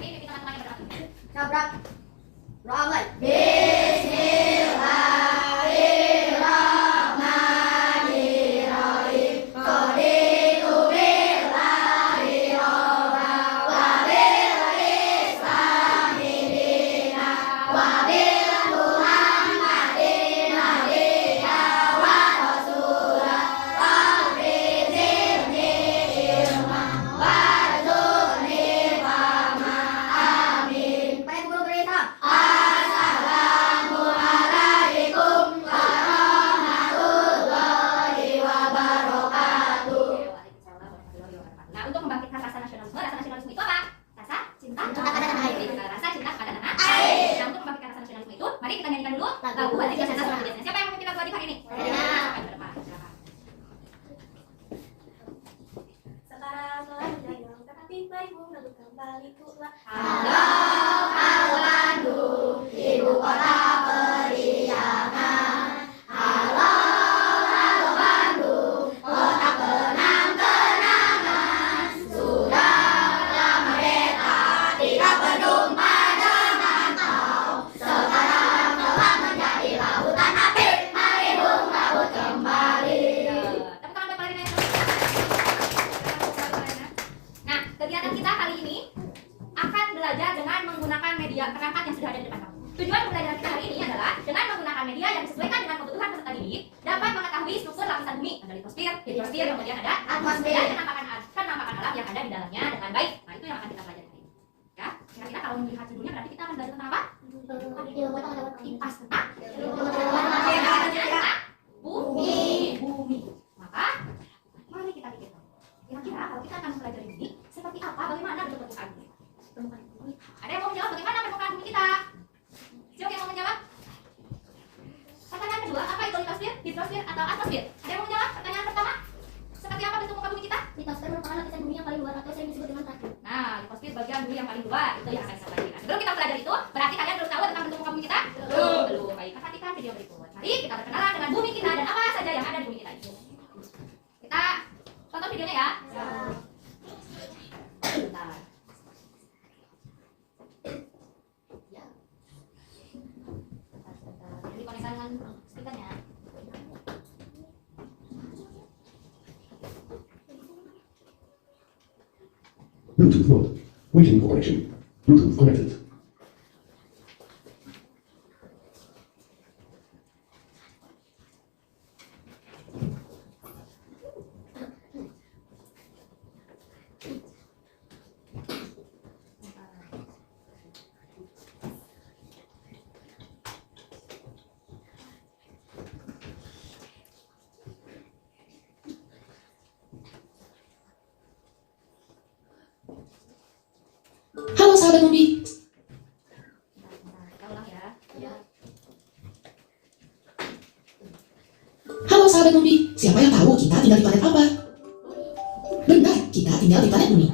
Nanti pimpin teman-teman yang berangkat. Tabrak. Ramai. Nah, untuk membangkitkan rasa nasionalisme itu apa? Rasa cinta kepada tanah air. Rasa cinta kepada tanah air. Nah, untuk membangkitkan rasa nasionalisme itu, mari kita nyanyikan dulu lagu Adik Biasa Seperti Biasanya. Siapa yang memimpin lagu Adik hari ini? Silakan ke depan. Silakan. Sekarang telah menjadi tetapi baikmu lalu kembali pula. Halo kawanku, ibu kota periangan. Halo Bandung, kota kenang-kenangan. Sudah lama beta tidak berjumpa dengan kau. Sekarang telah menjadi lautan api, mari bung laut kembali. Tepuk tangan buat Marina yang terus. Nah, kegiatan kita kali ini akan belajar dengan menggunakan media perangkat yang sudah ada di depan kamu. Tujuan pembelajaran kita hari ini adalah dengan menggunakan media yang disesuaikan dengan kebutuhan peserta didik dapat mengetahui struktur lapisan bumi, ada litosfer, hidrosfer, kemudian ada atmosfer, dan penampakan alam yang ada di dalamnya dengan baik. Nah, itu yang akan kita pelajari hari ini. Ya, kira-kira kalau melihat judulnya berarti kita akan belajar tentang apa? Kipas tentang bumi. Maka mari kita pikirkan. Kira-kira kalau kita akan mempelajari bumi, seperti apa? Bagaimana bentuk permukaan bumi? Ada yang mau menjawab bagaimana permukaan bumi kita? Siapa yang mau menjawab? Pertanyaan kedua, apa itu litosfer, hidrosfer, atau atmosfer? Ada yang mau menjawab? Pertanyaan pertama, seperti apa bentuk muka bumi kita? Litosfer merupakan lapisan bumi yang paling luar atau sering disebut dengan tatu. Nah, litosfer bagian bumi yang paling luar, itu yang akan kita pelajari. Nah, sebelum kita pelajari itu, berarti kalian belum tahu tentang bentuk muka bumi kita? Belum. Baik, perhatikan video berikut. Mari kita berkenalan dengan bumi kita dan apa saja yang ada di bumi kita itu. Kita tonton videonya ya. Bentar. Jadi konekan dengan speakernya. Bluetooth mode. Waiting for connection. Bluetooth connected. Halo sahabat Bumi. Kita ulang ya. Halo sahabat Bumi. Siapa yang tahu kita tinggal di planet apa? Benar, kita tinggal di planet Bumi.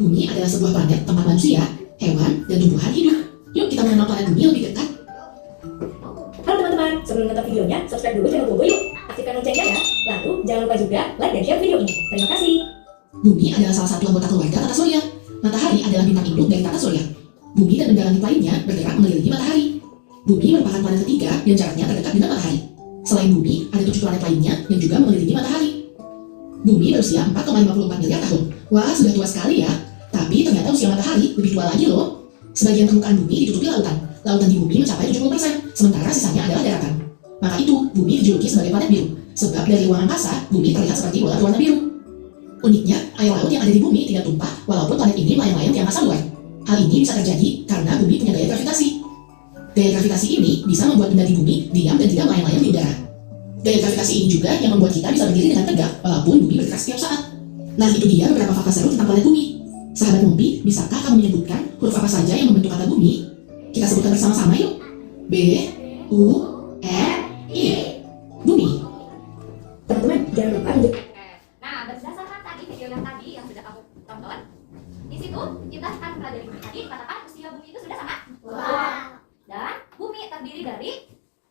Bumi adalah sebuah planet tempat manusia, hewan, dan tumbuhan hidup. Yuk kita mengenal planet Bumi lebih dekat. Halo teman-teman, sebelum nonton videonya, subscribe dulu channel Bobo yuk. Aktifkan loncengnya ya. Lalu jangan lupa juga like dan share video ini. Terima kasih. Bumi adalah salah satu anggota keluarga tata surya. Matahari adalah bintang induk dari tata surya. Bumi dan benda langit lainnya bergerak mengelilingi matahari. Bumi merupakan planet ketiga yang jaraknya terdekat dengan matahari. Selain Bumi, ada 7 planet lainnya yang juga mengelilingi matahari. Bumi berusia 4,54 miliar tahun. Wah, sudah tua sekali ya. Tapi ternyata usia matahari lebih tua lagi loh. Sebagian permukaan Bumi ditutupi lautan. Lautan di Bumi mencapai 70%, sementara sisanya adalah daratan. Maka itu, Bumi dijuluki sebagai planet biru. Sebab dari ruang angkasa, Bumi terlihat seperti bola berwarna biru. Uniknya, air laut yang ada di Bumi tidak tumpah walaupun planet ini melayang-layang di angkasa luar. Hal ini bisa terjadi karena Bumi punya gaya gravitasi. Gaya gravitasi ini bisa membuat benda di Bumi diam dan tidak melayang-layang di udara. Gaya gravitasi ini juga yang membuat kita bisa berdiri dengan tegak walaupun Bumi bergerak setiap saat. Nah, itu dia beberapa fakta seru tentang planet Bumi. Sahabat Bumi, bisakah kamu menyebutkan huruf apa saja yang membentuk kata Bumi? Kita sebutkan bersama-sama yuk. B, U, E, I. Bumi. Teman-teman, jangan lupa untuk Nah, berdasarkan tadi video yang tadi yang sudah kamu tonton, di situ kita akan mempelajari bumi. Tadi dikatakan usia bumi itu sudah sangat tua. Dan bumi terdiri dari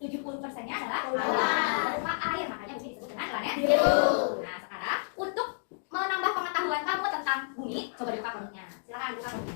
70%-nya adalah berupa air, makanya bumi disebut dengan planet biru. Nah, sekarang untuk menambah pengetahuan kamu tentang bumi, coba dibuka komiknya. Silakan buka komiknya.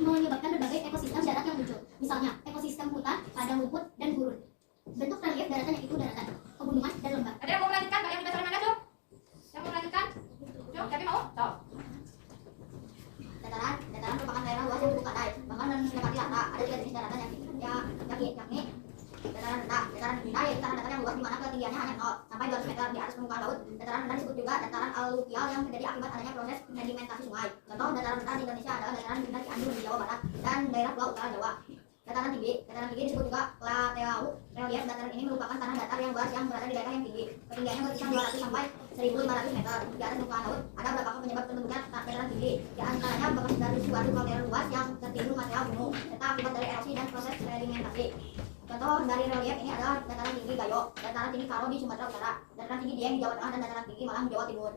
menyebabkan berbagai ekosistem darat yang muncul. Misalnya, ekosistem hutan, padang rumput, dan gurun. Bentuk relief daratan yaitu daratan, pegunungan, dan lembah. Ada yang mau melanjutkan? Kak, yang di dasar mana, Cuk? Yang mau melanjutkan? Cuk, siapa mau? Cuk. Dataran merupakan daerah luas yang cukup padat, bahkan mendapati rata. Ada 3 jenis daratan yakni dataran rendah yaitu tanah datar yang luas di mana ketinggiannya hanya 0 sampai 200 meter di atas permukaan laut. Dataran rendah disebut juga dataran aluvial yang terjadi akibat adanya proses sedimentasi sungai. Contoh dataran rendah di Indonesia adalah dataran rendah Cianjur di Jawa Barat dan daerah Pulau Utara Jawa. Dataran tinggi disebut juga plateau relief. Dataran ini merupakan tanah datar yang luas yang berada di daerah yang tinggi. Ketinggiannya berkisar 200 sampai 1.500 meter di atas permukaan laut. Ada beberapa penyebab terbentuknya dataran tinggi, di antaranya bekas dari suatu kaldera luas yang tertimbun material gunung serta akibat dari erosi dan proses sedimentasi. Contoh dari relief ini adalah dataran tinggi Gayo, dataran tinggi Karo di Sumatera Utara, dataran tinggi Dieng di Jawa Tengah, dan dataran tinggi Malang di Jawa Timur.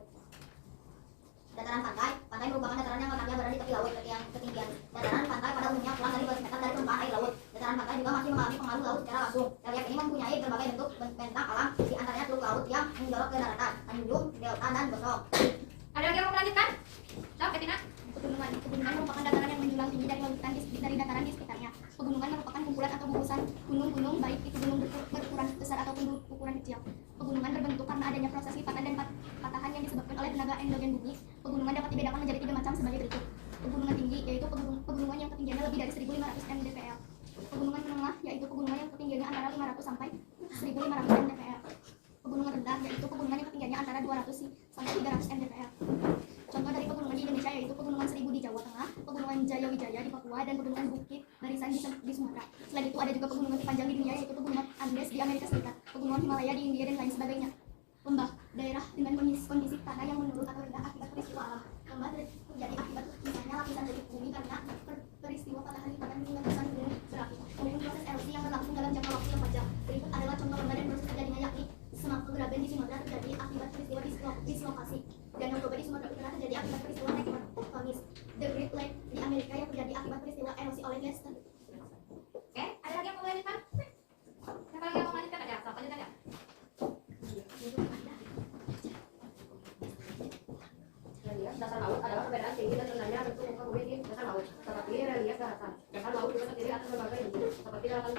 Dataran pantai merupakan dataran yang letaknya berada di tepi laut. Ketinggian dataran pantai pada umumnya kurang dari 200 meter dari permukaan air laut. Dataran pantai juga masih mengalami pengaruh laut secara langsung. Relief ini mempunyai berbagai bentuk bentang alam, di antaranya teluk laut yang menjorok ke daratan, tanjung, delta, dan gosong. Ada lagi yang mau melanjutkan? Cuk, Ketina. Pegunungan merupakan dataran yang menjulang tinggi dari lautan dari dataran di sekitarnya. Pegunungan merupakan kumpulan atau gugusan gunung-gunung, baik itu gunung berukuran besar ataupun ukuran kecil. Pegunungan terbentuk karena adanya proses lipatan dan patahan yang disebabkan oleh tenaga endogen bumi. Pegunungan dapat dibedakan menjadi 3 macam sebagai berikut. Pegunungan tinggi yaitu pegunungan yang ketinggiannya lebih dari 1.500 mdpl. Pegunungan menengah yaitu pegunungan yang ketinggiannya antara 500 sampai 1.500 mdpl. Pegunungan rendah yaitu pegunungan yang ketinggiannya antara 200 sampai 300 mdpl. Contoh dari pegunungan di Indonesia yaitu Pegunungan Seribu di Jawa Tengah, Pegunungan Jayawijaya di Papua, dan Pegunungan Bukit Barisan di Sumatera. Selain itu ada juga pegunungan terpanjang di dunia yaitu Pegunungan Andes di Amerika Serikat, Pegunungan Himalaya di India, dan lain sebagainya. Lembah, daerah dengan kondisi tanah yang menurun atau rendah akibat peristiwa alam. Lembah terjadi akibat misalnya lapisan dari bumi karena peristiwa patahan lipatan di letusan gunung berapi maupun proses erosi yang berlangsung dalam jangka waktu yang panjang. Berikut adalah contoh lembah dan proses terjadinya yakni Semak Graben di Sumatera terjadi akibat peristiwa dislokasi. Danau Toba di Sumatera Utara terjadi akibat peristiwa tektonis. The Great Lake di Amerika yang terjadi akibat peristiwa erosi oleh gas. Oke, ada lagi yang mau melanjutkan? Siapa lagi yang mau melanjutkan? Ada, siapa lanjutkan ya? Relief dasar laut adalah perbedaan tinggi dan rendahnya bentuk muka bumi di dasar laut. Seperti relief daratan. Dasar laut juga terdiri atas berbagai bentuk, seperti daratan,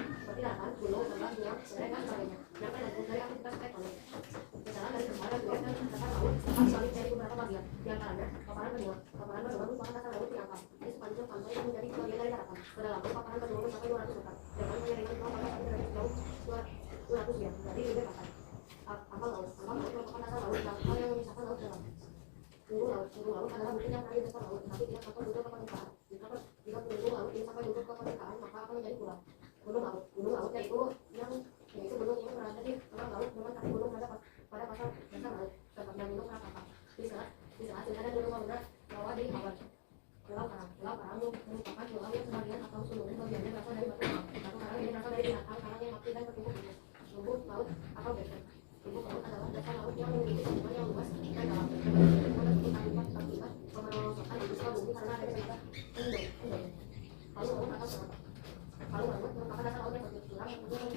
gunung, lembah, sungai, sungai, dan sebagainya. Yang terbentuk dari aktivitas tektonik. Misalnya dari gempa dan relief dan dasar laut dapat dibagi dari beberapa bagian. Di antaranya paparan benua. Paparan benua merupakan dasar laut yang angkat di sepanjang pantai yang menjadi bagian dari daratan. Kedalaman paparan benua mencapai 200 meter. Dengan penyaringan pulau pantai dari jauh 200 meter dari bibir pantai. Ambang laut merupakan dasar laut yang memisahkan laut dalam. Gunung laut adalah bukit yang berada di dasar laut, tetapi tidak sampai bentuk ke permukaan. Jika gunung laut ini sampai bentuk ke permukaan, maka akan menjadi pulau. Gunung laut yaitu gunung yang berada di tengah laut dengan kaki gunung berada pada pasar dasar laut, seperti gunung Krakatau. Di selat ada gunung Maluda, Jawa di Hawan. Pulau Karang merupakan pulau yang sebagian atau seluruh bagiannya berasal dari batu karang. Batu karang ini berasal dari binatang karang yang mati dan tertumpuk di tubuh laut atau basement. Tubuh laut adalah dasar laut yang memiliki kedalaman yang luas dan dalam. Akibat pemerosotkan istilah bumi karena ada tenaga endog. Palu laut merupakan dasar laut yang berkurang yang kemudian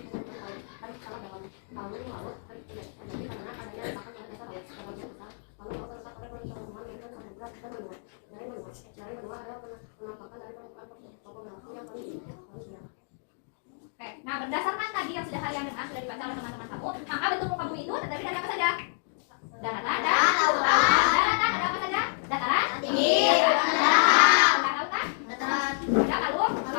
dan skala dalam. Palu laut terjadi karena adanya letakkan pada dasar laut. Sebagian besar palu laut terletak pada permukaan air dan samudra dan benua. Dari benua adalah penampakan dari permukaan topografi yang paling tinggi. Oke, nah berdasarkan tadi yang sudah kalian dengar, sudah dibaca oleh teman-teman kamu, maka bentuk muka bumi itu terdiri dari apa saja? Daratan dan lautan. Daratan ada apa saja? Dataran tinggi, dataran rendah, lautan, dataran rendah,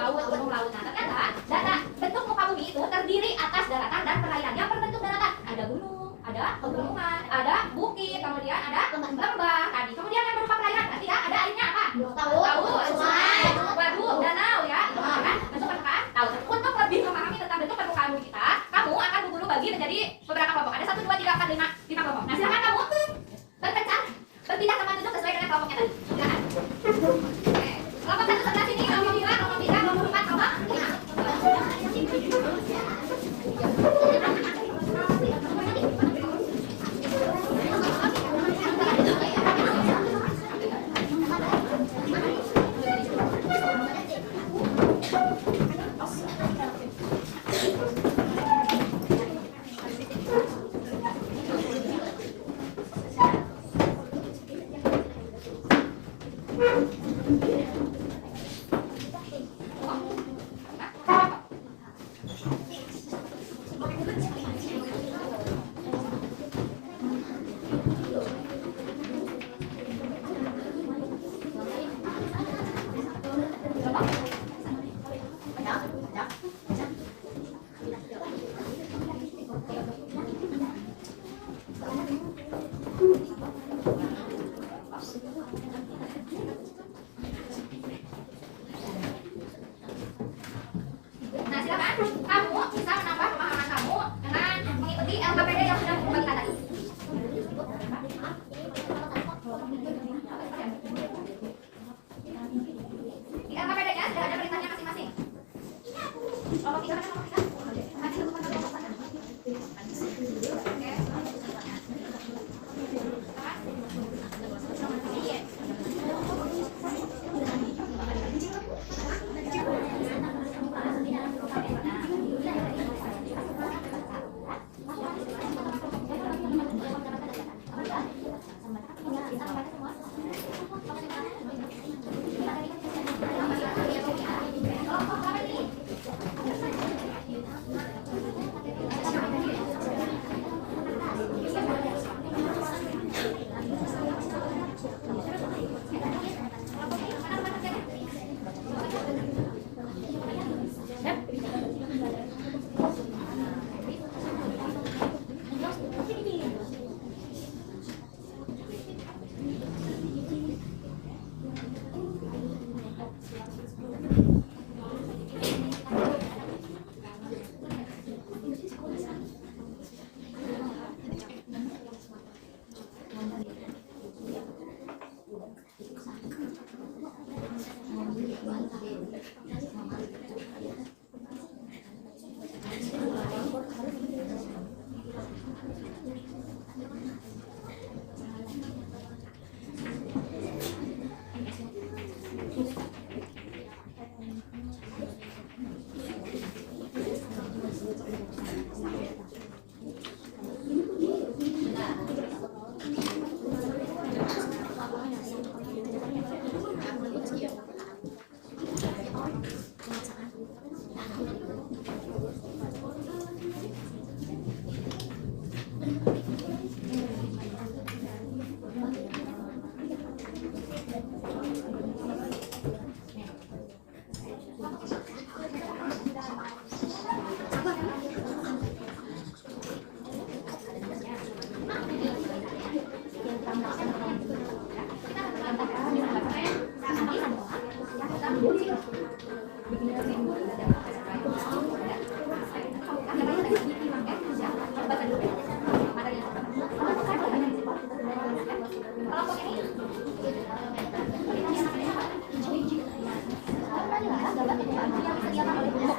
laut, gunung, laut. Nah, ternyata bentuk muka bumi itu terdiri atas daratan dan perairan yang berbentuk daratan. Ada gunung, ada pegunungan, ada bukit, kemudian ada lembah. Tadi kemudian yang berupa perairan, nanti ya ada airnya apa? Laut, sungai, waduk, danau ya. Itu merupakan bentuk permukaan laut. Untuk lebih memahami tentang bentuk permukaan bumi kita, kamu akan dulu bagi menjadi beberapa kelompok. Ada 1, 2, 3, 4, 5 kelompok. Nah, silakan kamu berpindah tempat duduk sesuai dengan kelompoknya tadi. Silakan. Oke. Kelompok 1 sebelah sini, kelompok 2, kelompok 3, kelompok 4, kelompok 5.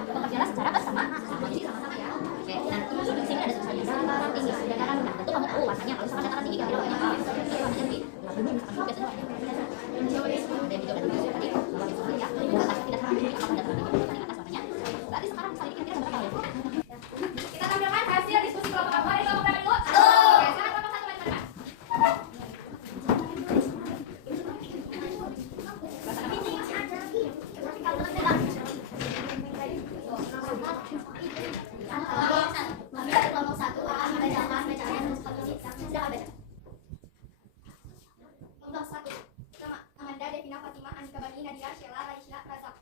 Bekerjalah secara bersama. Oke, nah di sini ada substansi dataran tinggi, dataran rendah. Tentu kamu tahu bahasanya kalau misalkan dataran tinggi kira-kira banyak hal. Jadi tinggi, nah bumi misalkan biasanya ada video dan video tadi bahwa misalkan ya, atas dataran tinggi akan dataran tinggi di atas warnanya. Berarti sekarang bisa dikira-kira berapa kali? Kita tampilkan hasil diskusi kelompok apa dari kelompok berapa dulu? Oke, sekarang kelompok 1 main depan. Kelompok 1 akan membacakan bacaan yang silakan baca. Untuk 1 nama Amanda, Devina, Fatimah, Andika, Bani, Nadia, Sheila, Raisya, Razak.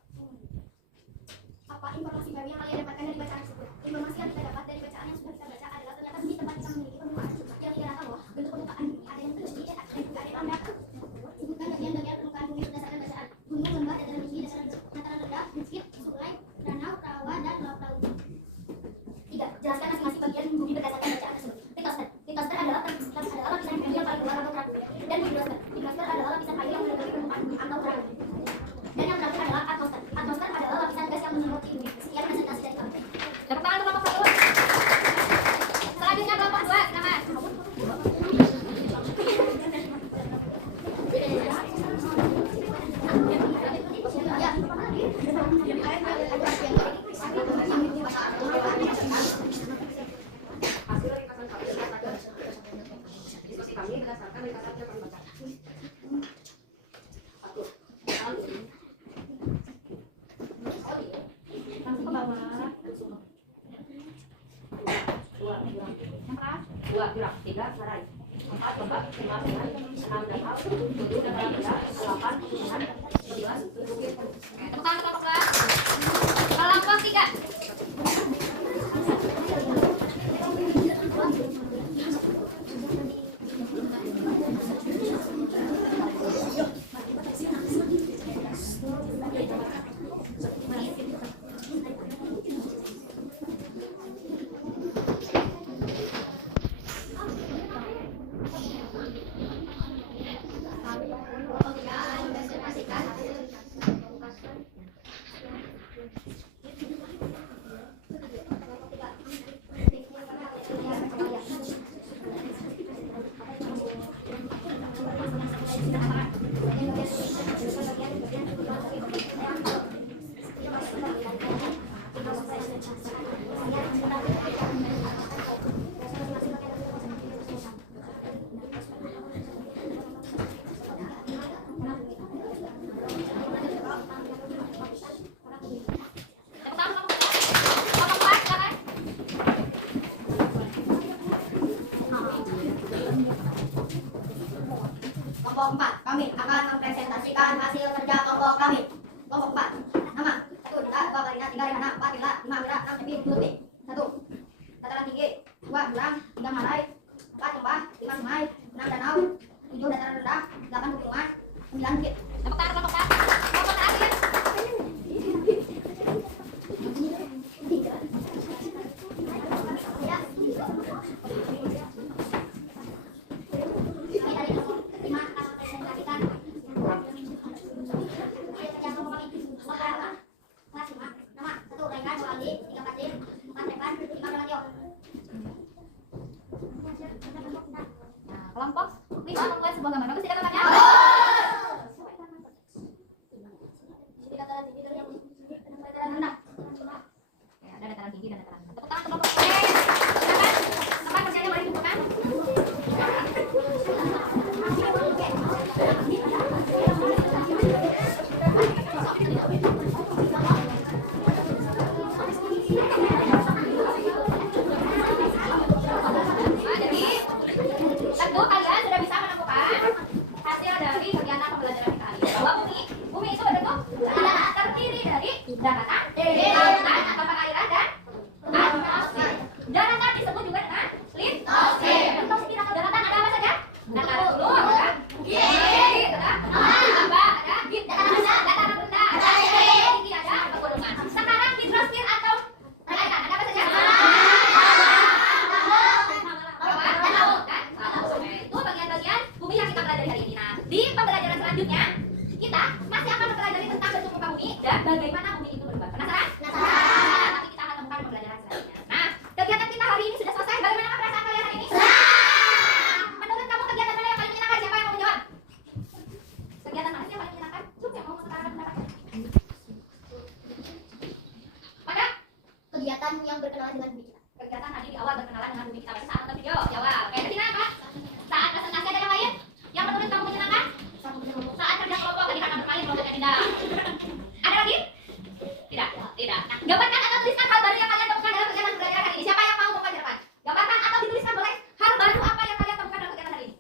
Apa informasi baru yang kalian dapatkan dari bacaan tersebut? Informasi yang kita dapat dari bacaan yang sudah kita baca adalah ternyata bumi tempat kita memiliki permukaan yang tidak tahu bentuk permukaan bumi ada yang tinggi dan juga ada yang rendah. Sebutkan bagian-bagian permukaan bumi berdasarkan bacaan. Gunung, lembah, dataran tinggi, dataran rendah, bukit, sungai, danau, rawa, dan laut-laut. 3. Jelaskan masing-masing bagian bumi berdasarkan bacaan tersebut. Litosfer adalah lapisan bumi yang paling luar atau keras, dan hidrosfer adalah lapisan air yang menutupi permukaan bumi atau keras. Dan yang terakhir adalah atmosfer. Atmosfer adalah lapisan gas yang menyelimuti bumi. Sekian presentasi dari kami. Tepuk tangan untuk kelompok 1. Selanjutnya kelompok 2, silakan. Hasil ringkasan kami adalah diskusi kami berdasarkan ringkasan yang kami baca. 2 gerak, 3 sarai, 4 lembab, 5 sungai, 6 danau, 7 dataran rendah, 8 gunungan, 11 bukit. Tepuk tangan untuk kelompok 2. Kelompok 3. Kelompok 4, kami akan mempresentasikan hasil kerja kelompok kami. Kelompok 4, nama 1 Dita, 2 Karina, 3 Rihana, 4 Lila, 5 Mira, 6 Cepi, 7 Lutfi. 1. Dataran tinggi, 2 Jurang, 3 Marai, 4 lembah, 5 sungai, 6 danau, 7 dataran rendah, 8 pegunungan, 9 bukit. Tepuk tangan kelompok 4. Kelompok terakhir. Kami dari kelompok 5 akan mempresentasikan hasil kerja kelompok kami. Kelompok 2, kelas 5, nama 1 Raihan, 2 Aldi, 3 Fatin, 4 Revan, 5 Bramantio. Nah, kelompok 5 membuat sebuah gambar. Bagus tidak gambarnya? Jadi dataran tinggi dan yang dataran rendah. Oke, ada dataran tinggi dan dataran rendah. Tepuk tangan untuk kelompok. Silakan. Tempat kerjanya boleh dibuka. Jadi tentu kalian sudah bisa menemukan hasil dari kegiatan pembelajaran kita hari ini bahwa bumi itu berbentuk terdiri dari daratan, lautan atau perairan dan atmosfer. Daratan disebut juga dengan litosfer. Untuk di daratan ada apa saja? Dataran gunung, ada bukit, ada lembah, ada dataran rendah, ada bagaimana bumi itu berubah. Penasaran? Penasaran. Tapi kita akan temukan pembelajaran selanjutnya. Nah, kegiatan kita hari ini sudah selesai. Bagaimana perasaan kalian hari ini? Menurut kamu kegiatan mana yang paling menyenangkan? Siapa yang mau menjawab? Kegiatan mana sih yang paling menyenangkan? Coba yang mau mengutarakan pendapatnya. Pada Kegiatan yang berkenalan dengan bumi kita. kegiatan tadi di awal berkenalan dengan bumi kita pada saat nonton video. Jawab. Oke, Tina apa? Saat presentasi ada yang lain? Yang menurut kamu menyenangkan? Saat kerja kelompok tadi karena bermain kelompoknya tidak. Ada lagi? Tidak. Tidak. Nah, gambarkan atau tuliskan hal baru yang kalian temukan dalam kegiatan belajar hari ini. Siapa yang mau menggambarkan? Gambarkan atau dituliskan boleh hal baru apa yang kalian temukan dalam kegiatan hari ini.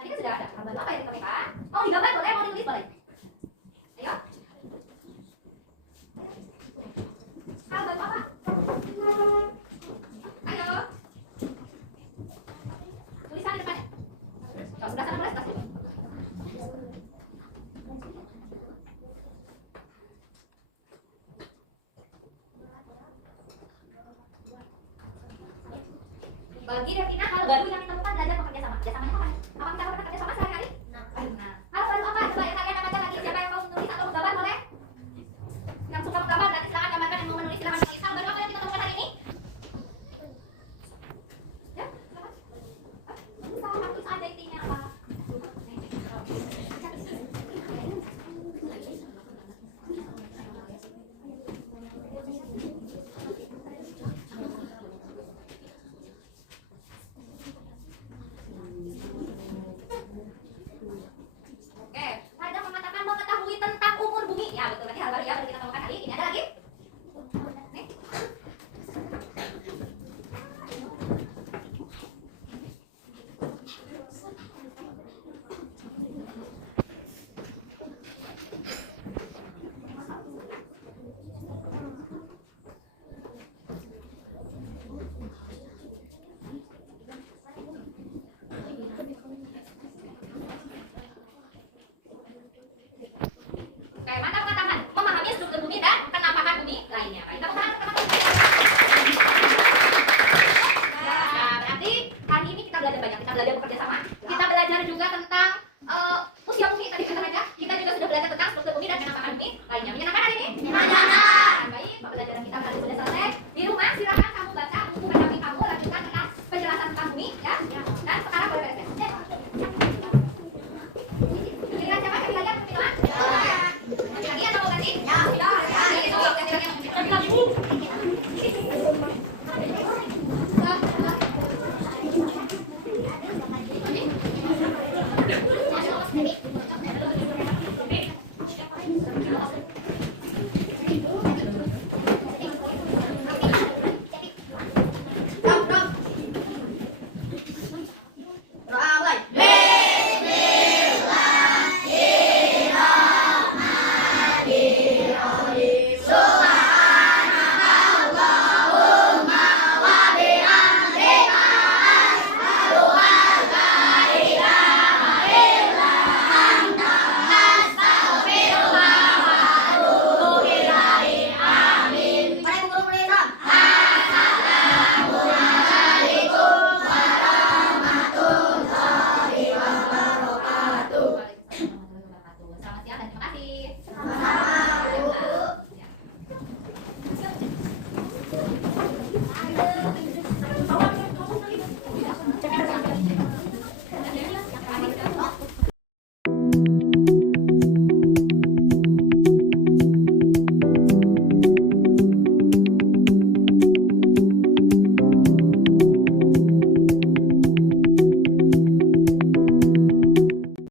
Tadi kan sudah ada hal baru apa yang ditemukan? Mau digambar boleh, mau ditulis boleh. Ayo. Hal baru apa? Ayo. Tulisan di depannya. Kalau sudah sana boleh sebelah sini. Bagi Devina hal baru yang ditemukan belajar bekerja sama. Kerjasamanya apa? Apa kita pernah kerja sama sehari-hari? Nah, hal baru apa? Coba yang kalian dapatkan lagi. Siapa yang mau menulis atau menggambar boleh? Yang suka menggambar berarti silakan gambarkan. Yang mau menulis silakan menulis. Hal baru apa yang kita temukan hari ini? Ya, silakan. Bisa tulis aja intinya apa? Oke, ada mengatakan mengetahui tentang umur bumi. Ya, betul. Berarti hal baru ya baru kita temukan hari ini. Ada lagi? Nih. Oke, mantap mengatakan memahami struktur bumi dan penampakan bumi lainnya. Baik, tepuk tangan teman-teman. Nah, berarti hari ini kita belajar banyak. Kita belajar bekerja sama. Kita belajar juga tentang usia bumi tadi kita aja. Kita juga sudah belajar tentang struktur bumi dan penampakan bumi lainnya. Menyenangkan hari ini? Menyenangkan. Baik, pembelajaran kita kali ini sudah selesai. Di rumah silakan kamu baca buku pendamping kamu, lanjutkan tentang penjelasan tentang bumi ya. Dan sekarang boleh beres-beres. Kira-kira siapa yang lagi yang minuman? Lagi atau mau ganti? Ya. Ganti lagi. Selamat siang dan terima kasih. Selamat.